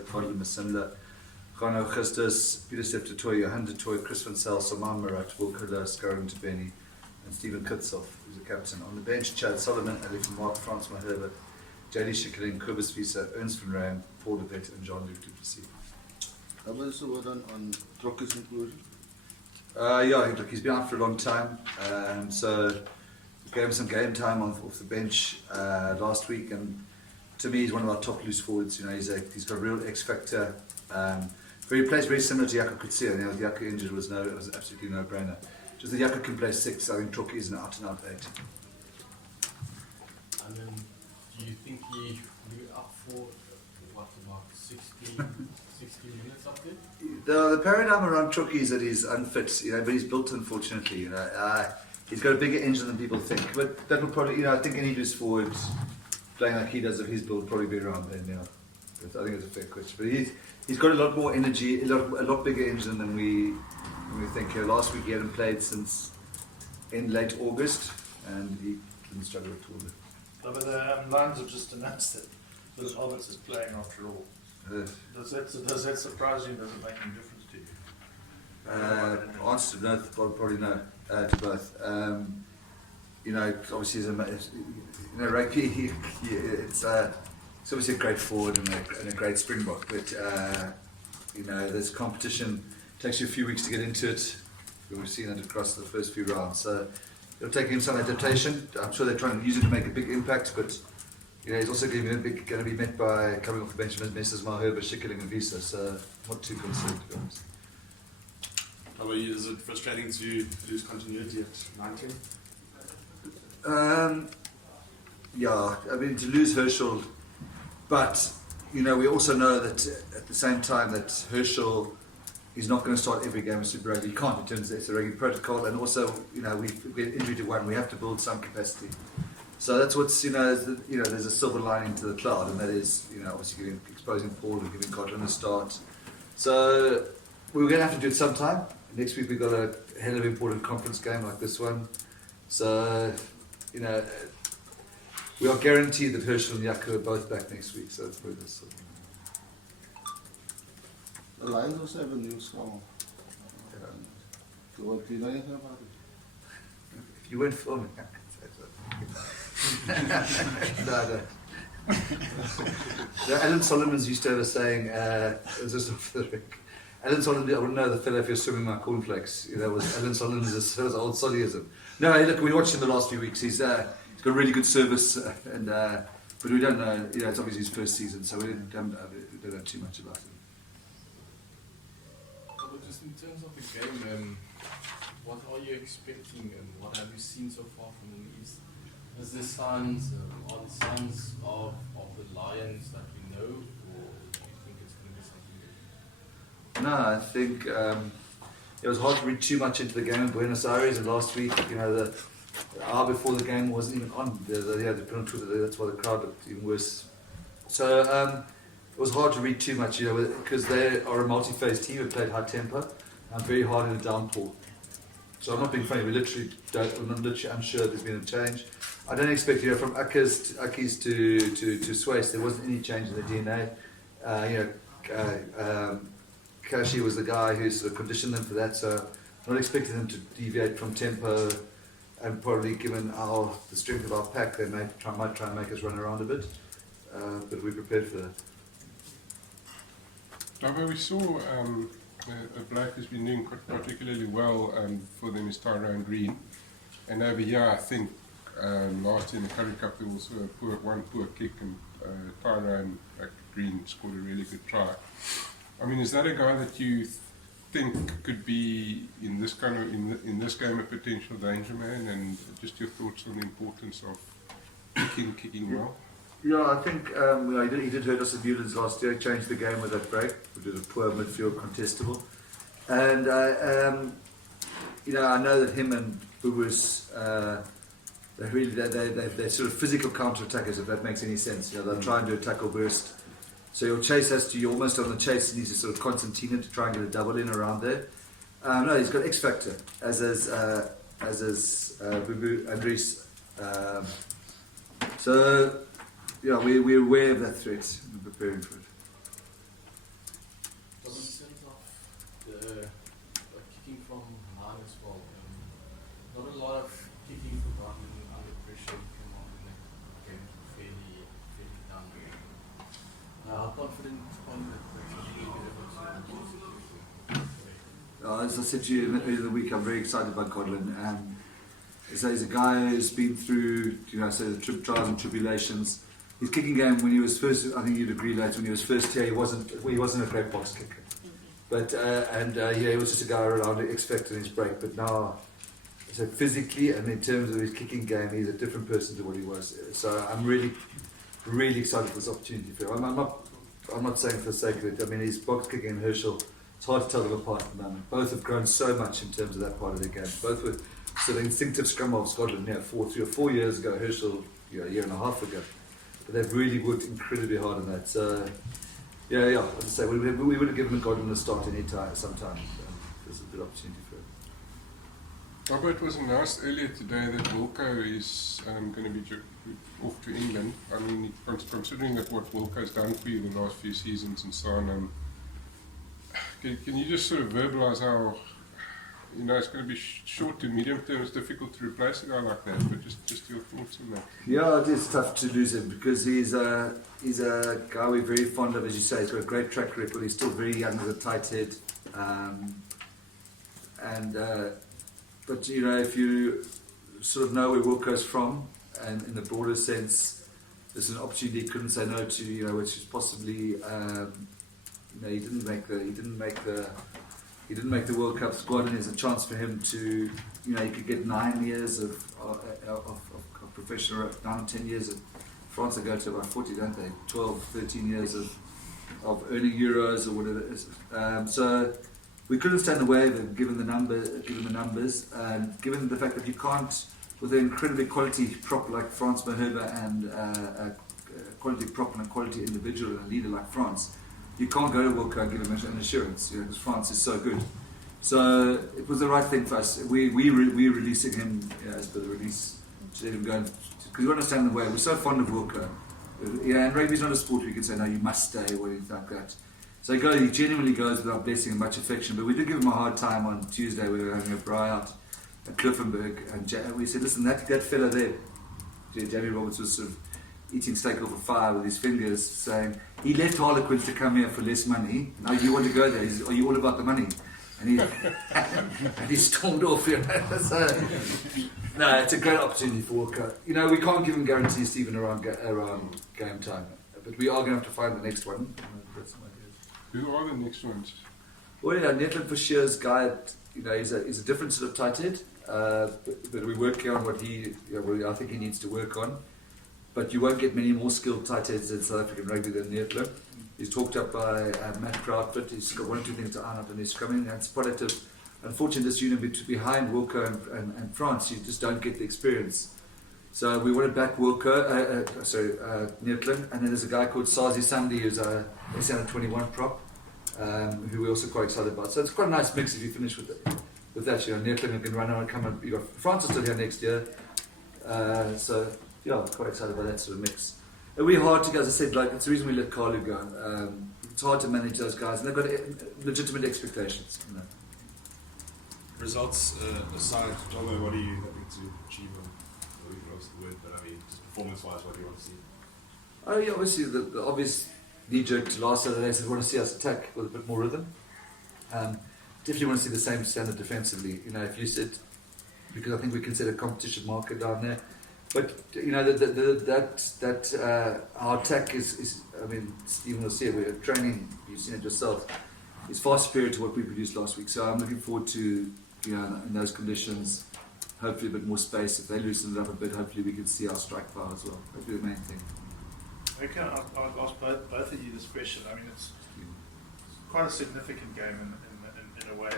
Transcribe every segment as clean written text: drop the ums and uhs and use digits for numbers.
Fodder Massimla, Rano Christus, Peter Septatoy, Johan de Toy, Chris van Sel, Saman Marat, Wilco Lewis, Garin de Benny, and Stephen Kutzoff, who's the captain. On the bench, Chad Solomon, Ali van Mark, Frans Herbert, JD Schikkeling, Kobus Visa, Ernst van Ram, Paul de Vet, and Jean-Luc Duplessis. How was the word on Trocker's inclusion? Yeah, look, he's been out for a long time, so gave him some game time off the bench last week, and to me, he's one of our top loose forwards. You know, he's got a real X factor. He plays very similar to Jaco Kutsia. You know, the Jaco injured was absolutely no brainer. Just the Jaco can play 6. I think Trocky is an out and out 8. And then, do you think he will be up for what, about 60 minutes up there? The paradigm around Trocky is that he's unfit. You know, but he's built, unfortunately. You know, he's got a bigger engine than people think. But that will probably, you know, I think any loose forward playing like he does of his build probably be around then. Yeah, I think it's a fair question. But he's got a lot more energy, a lot bigger engine than we think. Last week he hadn't played since in late August, and he didn't struggle at all. No, but the Lions have just announced that Lewis Roberts is playing after all. Does that surprise you? Does it make any difference to you? Answer to no, probably no to both. You know, obviously, rugby, it's obviously a great forward and a great Springbok, but you know, there's competition. It takes you a few weeks to get into it. We've seen it across the first few rounds, so it'll take him some adaptation. I'm sure they're trying to use it to make a big impact, but you know, he's also going to be met by coming off the bench Messrs. Herbert, Schikkeling, and Visa, so not too concerned, to be honest. How about you? Is it frustrating to lose continuity at 19? Yeah, I mean, to lose Herschel, but you know, we also know that at the same time that Herschel is not going to start every game of Super Rugby. He can't, in terms of it's a rugby protocol, and also, you know, we get injury to one, we have to build some capacity. So that's what's, you know, there's a silver lining to the cloud, and that is, you know, obviously exposing Paul and giving Cotton a start. So we're going to have to do it sometime. Next week we've got a hell of an important conference game like this one. So, you know, we are guaranteed that Herschel and Jaco are both back next week, so that's where this. The Lions also have a new song. Do you know anything about it? If you went filming. No. Alan Solomons used to have a saying, Alan Solomons, I wouldn't know the fellow if you're swimming my cornflakes. You know, was Alan Solomons, that was old Sollyism. No, look, we watched him the last few weeks. He's got really good service, and but we don't know, you know, it's obviously his first season, so we don't know too much about him. But just in terms of the game, what are you expecting and what have you seen so far from him? Is this signs, are the signs of the Lions that we know, or do you think it's going to be something different? No, I think it was hard to read too much into the game in Buenos Aires, and last week, you know, the hour before the game wasn't even on. The penalty, that's why the crowd looked even worse. So it was hard to read too much, you know, because they are a multi-phase team who played high tempo and very hard in the downpour. So I'm not being funny. We're literally unsure there's been a change. I don't expect, you know, from Akis to Swace, there wasn't any change in the DNA. You know, Kashi was the guy who sort of conditioned them for that, so I'm not expecting them to deviate from tempo, and probably given the strength of our pack, they might try and make us run around a bit, but we're prepared for that. Davo, we saw a bloke who's been doing particularly well for them is Tyrone Green, and over here I think last year in the Currie Cup there was one poor kick, and Tyrone Green scored a really good try. I mean, is that a guy that you think could be in this game a potential danger man, and just your thoughts on the importance of kicking well? Yeah, I think well, he did hurt us at Newlands last year. He changed the game with that break, which was a poor midfield contestable. And you know, I know that him and Bubus, they're sort of physical counter-attackers, if that makes any sense. You know, they'll try and do a tackle burst. So your chase you're almost on the chase, needs to sort of Constantina to try and get a double in around there. No, he's got X factor, as is Bubu Andries. So yeah, we're aware of that threat and preparing for it. as I said to you earlier in the week, I'm very excited about Godwin. So he's a guy who's been through, so the trials and tribulations. His kicking game, when he was first, I think you'd agree, later, when he was first here, he wasn't a great box kicker. But he was just a guy around expecting his break. But now, so physically and in terms of his kicking game, he's a different person to what he was. So I'm really, really excited for this opportunity for him. I'm not saying for the sake of it. I mean, his box kicking and Herschel, it's hard to tell them apart at the moment. Both have grown so much in terms of that part of their game. Both were sort of instinctive scrum half Scotland, 3 or 4 years ago, Herschel, a year and a half ago. But they've really worked incredibly hard on that. So, as I say, we would have given Godwin a start any time, sometime. There's a good opportunity for him. Robert, it was announced earlier today that Wilco is going to be off to England. I mean, considering that what Wilco's done for you the last few seasons and so on, can you just sort of verbalise how, it's going to be short to medium term, it's difficult to replace a guy like that, but just your thoughts on that. Yeah, it is tough to lose him because he's a guy we're very fond of, as you say. He's got a great track record. He's still very young as a tight head. But if you sort of know where Wilco's from, and in the broader sense, there's an opportunity he couldn't say no to, which is possibly, he didn't make the World Cup squad, and there's a chance for him to, he could get 9 years of professional, 9 or 10 years of France. They go to about 40, don't they? 12, 13 years of earning euros or whatever it is. So we couldn't stand in the way of him, given the numbers, and given the fact that you can't, with an incredibly quality prop like France Maherba and a quality prop and a quality individual and a leader like France, you can't go to Wilco and give him an assurance, because France is so good. So it was the right thing for us. We're releasing him as per the release to let him go, because we understand the way. We're so fond of Wilco. And rugby's not a sport where you can say, no, you must stay or anything like that. So he genuinely goes without blessing and much affection. But we did give him a hard time on Tuesday. We were having a braai out at Cliftonburg, and we said, listen, that fella there, Jamie Roberts, was sort of eating steak off a fire with his fingers, saying, he left Harlequins to come here for less money. Now you want to go there? Are you all about the money? And he stormed off. So, no, it's a great opportunity for Walker. We can't give him guarantees, Stephen, around game time, but we are going to have to find the next one. That's my guess. Who are the next ones? Well, Netland for Shear's guy. He's a different sort of tight head, but we're working on what I think he needs to work on. But you won't get many more skilled tight heads in South African rugby than Netland. He's talked up by Matt Proudfoot. He's got 1 or 2 things to iron up in his scrumming. And it's product of, unfortunately, this unit behind Wilco and France. You just don't get the experience. So we want to back Wilco, Netland, and then there's a guy called Sazi Samdi who's a S21 prop, who we're also quite excited about. So it's quite a nice mix if you finish with that. Netland can run on and come on. You've got France is still here next year. I'm quite excited about that sort of mix. It'll be hard to, as I said, it's the reason we let Carlu go. It's hard to manage those guys, and they've got legitimate expectations. Results aside, Jomo, what are you hoping to achieve? We've lost the word, but I mean, just performance-wise, what do you want to see? Obviously, the obvious knee-jerk to last Saturday is we want to see us attack with a bit more rhythm. Definitely want to see the same standard defensively. If you said, because I think we can set a competition marker down there. But our attack is I mean, Stephen will see it. We're training. You've seen it yourself. It's far superior to what we produced last week. So I'm looking forward to in those conditions, hopefully a bit more space. If they loosen it up a bit, hopefully we can see our strike power as well. That'd be the main thing. Okay, I'll ask both of you this question. I mean, it's quite a significant game in a way,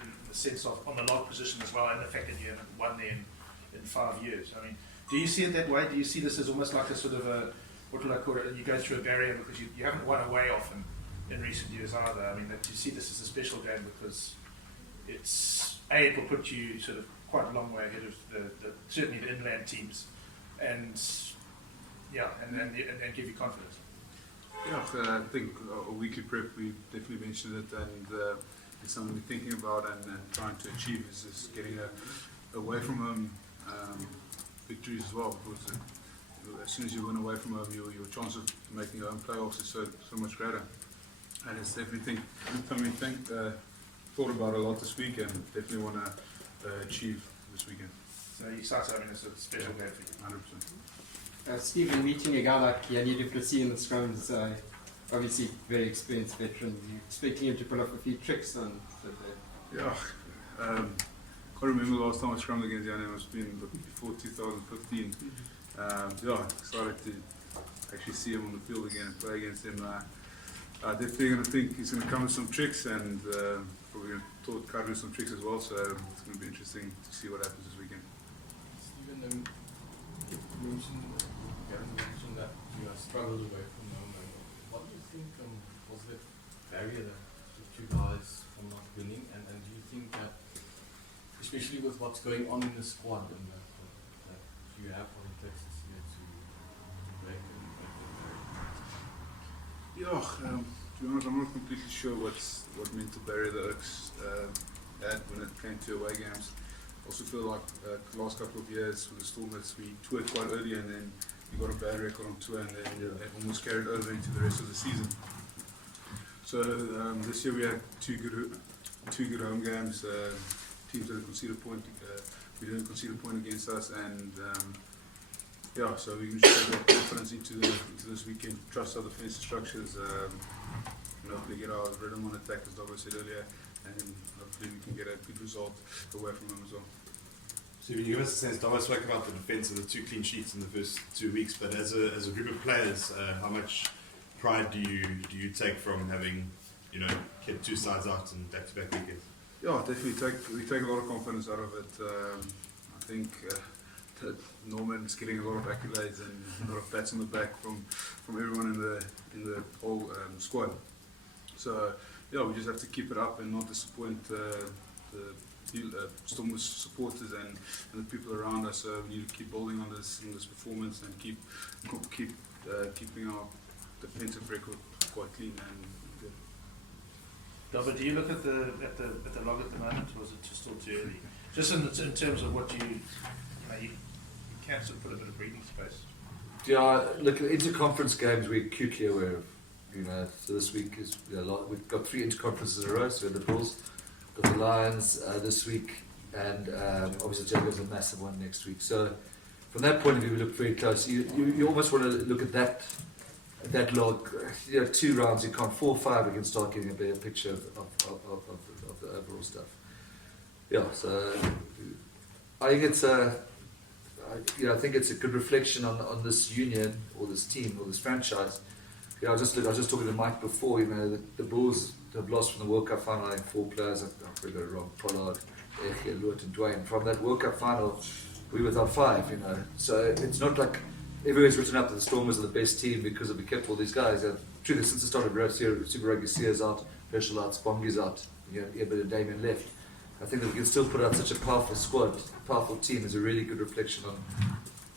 in the sense of on the log position as well, and the fact that you haven't won there in 5 years. I mean, do you see it that way? Do you see this as almost like a sort of a, what would I call it, you go through a barrier because you haven't won away often in recent years either? I mean, do you see this as a special game because it will put you sort of quite a long way ahead of certainly the inland teams, and give you confidence? Yeah, I think a weekly prep, we definitely mentioned it, and it's something we're thinking about and trying to achieve is getting away from home victories as well, because as soon as you win away from home, your chance of making your own playoffs is so much greater. And it's definitely something we think thought about a lot this week and definitely want to achieve this weekend. So you're excited, I mean, it's a special game for you. 100%. Stephen, meeting a guy like Yanni du Plessis in the scrums, obviously very experienced veteran. You're expecting him to pull off a few tricks on Saturday. Yeah, I remember the last time I scrummed against Yanni, it must have been before 2015. Yeah, excited to actually see him on the field again and play against him. Definitely going to think he's going to come with some tricks and probably going to taught Carlo some tricks as well, so it's going to be interesting to see what happens this weekend. Stephen, you mentioned that you struggled away from home. What do you think was the barrier that kept you guys from not winning? And do you think that, especially with what's going on in the squad, and that you have what it takes this year to break the barrier? Yeah, to be honest, I'm not completely sure what mental barrier the Oaks had when it came to away games. Also feel like the last couple of years with the Stormers, we toured quite early and then we got a bad record on tour and then it almost carried over into the rest of the season. So this year we had two good home games. Teams didn't concede a point. We didn't concede a point against us, and yeah, so we can just take that confidence into this weekend. Trust our defensive structures, and hopefully get our rhythm on attack, as Dobbo said earlier, and hopefully we can get a good result away from them as well. So you give us a sense, Dobbo spoke about the defence and the 2 clean sheets in the first 2 weeks, but as a group of players, how much pride do you take from having, kept 2 sides out in back-to-back weekends? Yeah, definitely we take a lot of confidence out of it. I think that Norman's getting a lot of accolades and a lot of pats on the back from everyone in the whole squad. So yeah, we just have to keep it up and not disappoint the Stormers supporters and the people around us. So we need to keep building on this performance and keeping our defensive record quite clean and good. Delbert, do you look at the log at the moment, or is it just still too early? Just in terms of what you can sort of put a bit of breathing space. Yeah, look, interconference games we're acutely aware of. So this week is a lot. We've got 3 interconferences in a row. So we have the Bulls, got the Lions this week, and obviously Jaguars a massive one next week. So from that point of view, we look very close. You almost want to look at that log. 2 rounds, you can't 4 or 5. We can start getting a better picture of the overall stuff. Yeah, so I think it's I think it's a good reflection on this union or this team or this franchise. I was just talking to Mike before. The Bulls have lost from the World Cup final. I think 4 players. I probably got it wrong. Pollard, Echia, Lewis, and Dwayne. From that World Cup final, we were without 5. So it's not like everyone's written up that the Stormers are the best team because we kept all these guys. Truly, since the start of Super Rugby, Sears out, Herschel out, Spongy's out, Ebert and Damien left. I think that we can still put out such a powerful squad, powerful team is a really good reflection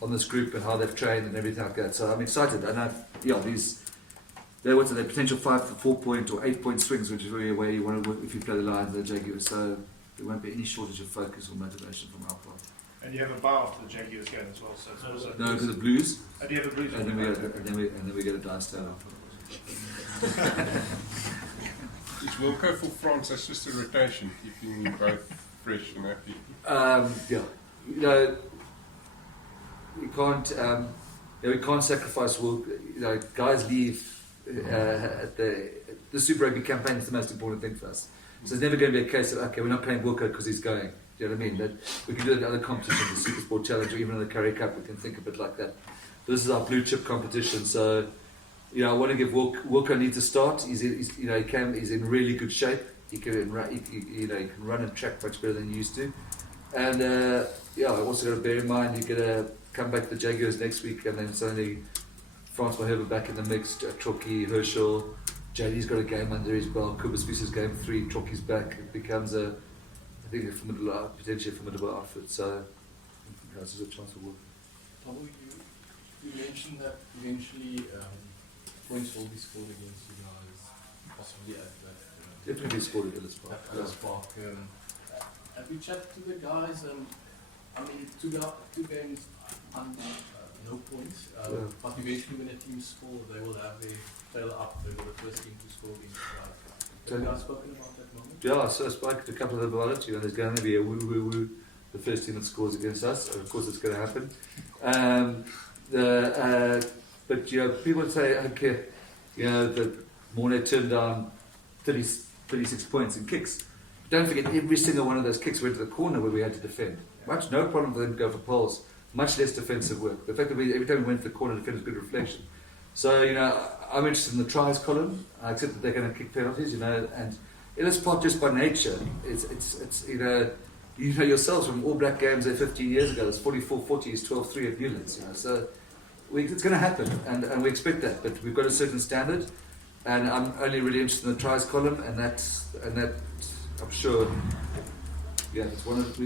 on this group and how they've trained and everything like that. So I'm excited. And they're potential 5 to 4 point or 8 point swings, which is really where you want to work if you play the Lions or the Jaguars. So there won't be any shortage of focus or motivation from our part. And you have a bow after the Jaguars game as well. So it's also No, because the Blues. And you have a Blues. And then we get a dice down. Is Wilco for France? That's just a rotation, keeping you both fresh and happy. We can't sacrifice Wilco. Guys leave at the Super Rugby campaign is the most important thing for us. So it's never going to be a case of we're not playing Wilco because he's going. Do you know what I mean? That we can do it in other competitions, the Super Sport Challenge, or even in the Currie Cup. We can think a bit like that. But this is our blue chip competition, so. I want to give Wilco needs a start. He's in really good shape. He can run and track much better than he used to. And I also got to bear in mind you're going to come back to the Jaguars next week, and then suddenly Francois Herbert back in the mix. Trocky, Herschel, JD's got a game under his belt. Kubus Fisa's game 3. Trocky's back. It becomes potentially a formidable outfit. So this is a chance for work. Dobbo, you mentioned that eventually. Points will be scored against you guys, possibly at that. Definitely be scored at Ellis Park. Ellis Park. Have you chatted to the guys? 2 games under no points. But eventually, when a team scores, they will have their tail up. They were the first team to score against you guys. Have you guys spoken about that moment? Yeah, so I spoke to a couple of them about it. You know, there's going to be a woo, the first team that scores against us. Of course, it's going to happen. But you know, people say, okay, you know, that Mornay turned down 36 points in kicks. Don't forget, every single one of those kicks went to the corner where we had to defend. No problem for them to go for poles. Much less defensive work. The fact that every time we went to the corner, defended was good reflection. So, you know, I'm interested in the tries column. I accept that they're going to kick penalties, you know, and Ellis Park just by nature, it's you know yourselves from All Black games there 15 years ago, it's 44-40 is 12-3 at Newlands, you know, so it's going to happen, and we expect that, but we've got a certain standard, and I'm only really interested in the tries column, and that I'm sure, yeah, it's one of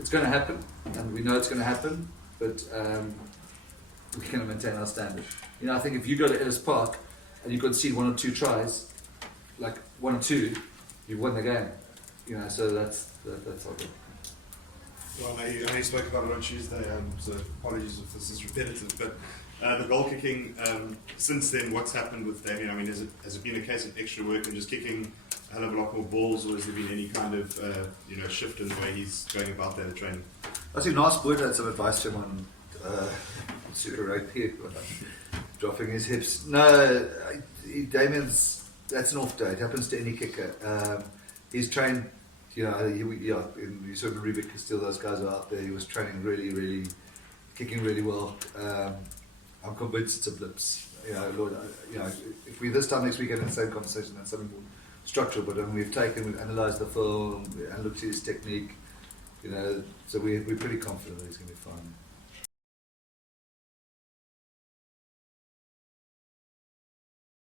it's going to happen, and we know it's going to happen, but we're going to maintain our standard. You know, I think if you go to Ellis Park and you concede 1 or 2 tries, like 1 or 2, you've won the game. You know, so that's all good. Well, I know you spoke about it on Tuesday, so apologies if this is repetitive, but the goal kicking, since then, what's happened with Damien? I mean, has it been a case of extra work and just kicking a hell of a lot more balls, or has there been any kind of shift in the way he's going about that at training? I think Nice Boyd had some advice to him on Super Rugby, dropping his hips. No, Damien's, that's an off day. It happens to any kicker. He's trained, you know, you saw Rubik Castile, those guys are out there. He was training really, kicking really well. I'm convinced it's a blips. You know, Lord, you know, if we this time next week get in the same conversation, that's something more structural. But we've analysed the film and looked at his technique. You know, so we're pretty confident that he's going to be fine.